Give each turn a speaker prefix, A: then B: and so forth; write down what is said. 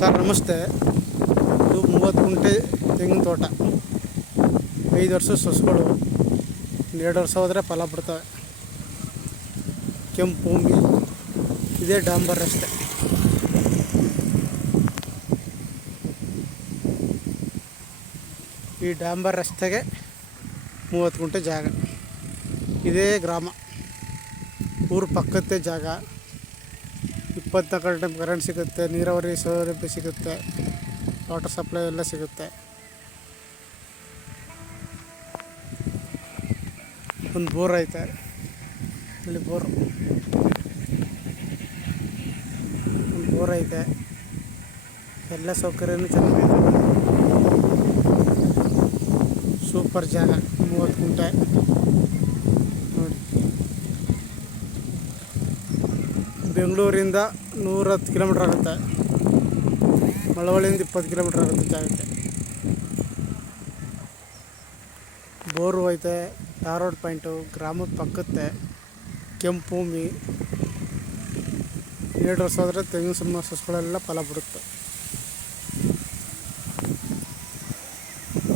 A: Sir ನಮಸ್ತೆ. ಇದು ಮೂವತ್ತು ಗುಂಟೆ ತೆಂಗಿನ ತೋಟ. ಐದು ವರ್ಷ ಸೊಸುಗಳು ಎರಡು ವರ್ಷ ಹೋದರೆ ಫಲ ಬಿಡ್ತವೆ ಕೆಂಪು ಭೂಮಿ, ಇದೇ ಡಾಂಬರ್ ರಸ್ತೆ ಈ ಡಾಂಬರ್ ರಸ್ತೆಗೆ ಮೂವತ್ತು ಗುಂಟೆ ಜಾಗ. ಇದೇ ಗ್ರಾಮ. ಊರು ಪಕ್ಕದ್ದೇ ಜಾಗ. ಇಪ್ಪತ್ನಾಲ್ಕು ಟೈಮ್ ಕರೆಂಟ್ ಸಿಗುತ್ತೆ, ನೀರಾವರಿ ಸೌಲಭ್ಯ ಸಿಗುತ್ತೆ ವಾಟರ್ ಸಪ್ಲೈ ಎಲ್ಲ ಸಿಗುತ್ತೆ. ಒಂದು ಬೋರ್ ಐತೆ, ಇಲ್ಲಿ ಬೋರ್. ಒಂದು ಬೋರ್ ಐತೆ. ಎಲ್ಲ ಸೌಕರ್ಯನೂ ಚೆನ್ನಾಗಿದೆ ಸೂಪರ್ ಜಾಗ, ಮೂವತ್ತು ಗುಂಟೆ. ಬೆಂಗಳೂರಿಂದ ನೂರತ್ತು ಕಿಲೋಮೀಟ್ರ್ ಆಗುತ್ತೆ. ಮಳವಳ್ಳಿಯಿಂದ ಇಪ್ಪತ್ತು ಕಿಲೋಮೀಟ್ರ್ ಆಗುತ್ತೆ ಜಾಗಕ್ಕೆ. ಬೋರು ಹೋಯ್ತೆ ಧಾರವಾಡ ಪಾಯಿಂಟು, ಗ್ರಾಮದ ಪಕ್ಕತ್ತೆ ಕೆಂಪು ಭೂಮಿ. ಎರಡು ವರ್ಷ ಆದರೆ ತೆಂಗಿನ ಸುಮ್ಮ ಸಸ್ಗಳೆಲ್ಲ ಫಲ ಬಿಡುತ್ತೆ